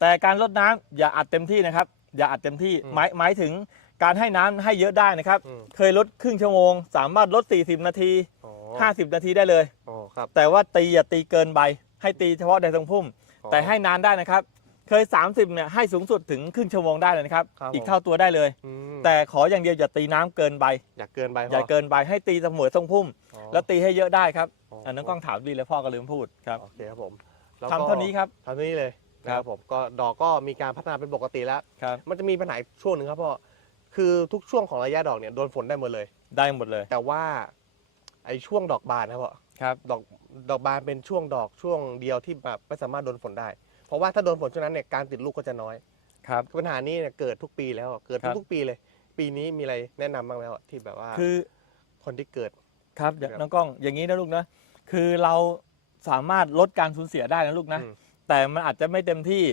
แต่การลดน้ำอย่าอัดเต็มที่นะครับ อย่าอัดเต็มที่อืมหมายหมายถึงการให้น้ำให้เยอะได้นะครับอืมเคยลดครึ่งชั่วโมง สามารถลด 40 นาทีอ๋อ50 นาทีได้เลยอ๋อครับแต่ว่าตีอย่าตีเกินใบ ให้ตีเฉพาะแดดทรงพุ่มอ๋อแต่ให้นานได้นะครับ เคย 30เนี่ยให้สูงสุดถึงครึ่งชั่วโมงได้เลยนะครับครับอีกผมเท่าตัวได้เลยอืมแต่ขออย่างเดียวอย่าตีน้ำเกินใบ อยากเกินไปพอย่าเกินใบให้ตีเสมอทรงพุ่มอ๋อแล้วตีให้เยอะได้ครับอ๋ออัอันนั้นกล้องถามดีแล้วพ่อก็ลืมพูดครับโอเคครับผมแล้วก็ทำเท่านี้ครับทำเท่านี้เลย นะคครัรับบผมก็ดอกก็มีการพัฒนาเป็นปกติแล้ว ครับ มันจะมีปัญหาอีกช่วงหนึ่งครับพ่อคือทุกช่วงของระยะดอกเนี่ยโดนฝนได้หมดเลย ได้หมดเลย แต่ว่าไอ้ช่วงดอกบานนะครับพ่อครับ ดอกดอกบานเป็นช่วงดอกช่วงเดียวที่แบบไม่สามารถโดนฝนได้ เพราะว่าถ้าโดนฝนช่วงนั้นเนี่ยการติดลูกก็จะน้อย ครับ ปัญหานี้เนี่ยเกิดทุกปีแล้วเกิดครับ ทุกๆปีเลย ปีนี้มีอะไรแนะนำบ้างแล้วที่แบบว่าคือคนที่เกิด ครับเดี๋ยวครับน้องกล้อง อย่างนี้นะลูกนะ คือเราสามารถลดการสูญเสียได้นะลูกนะ อืม แต่มันอาจจะไม่เต็มที่